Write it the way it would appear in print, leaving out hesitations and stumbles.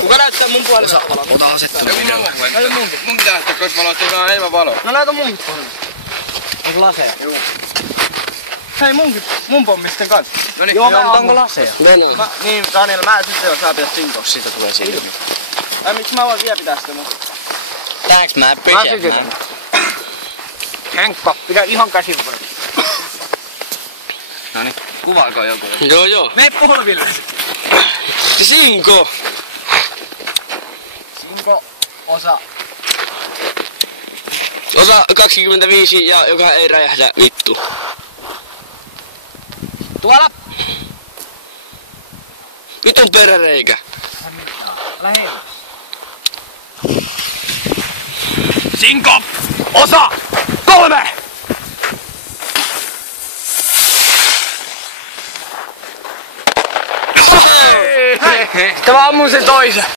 Kuka näyttää mun puolella? Ota asettelua. Näytä munkin. Mun pitää lähteä kois valoa, että on enemmän valoa. No näytä munkin puolella. Onko laseja? Juu. Hei mun pommisten kanssa. Noniin. Joo, onko laseja? Niin, Daniel, mä sitten saa pitää sinkoa. Siitä tulee silmi. Ai miksi mä voin vielä pitää sitä mun? Tääks mä pidemmän? Henkka, pidä ihan käsin puolella. Noniin, kuvaako joku? Joo. Mene polville. Sinko! Sinko osa. Osa 25 ja joka ei räjähdä vittu. Tuolla. Vitun peräreikä. Lähellä. Sinko! Osa! 3! Hei! Sitten mä ammun sen toisen.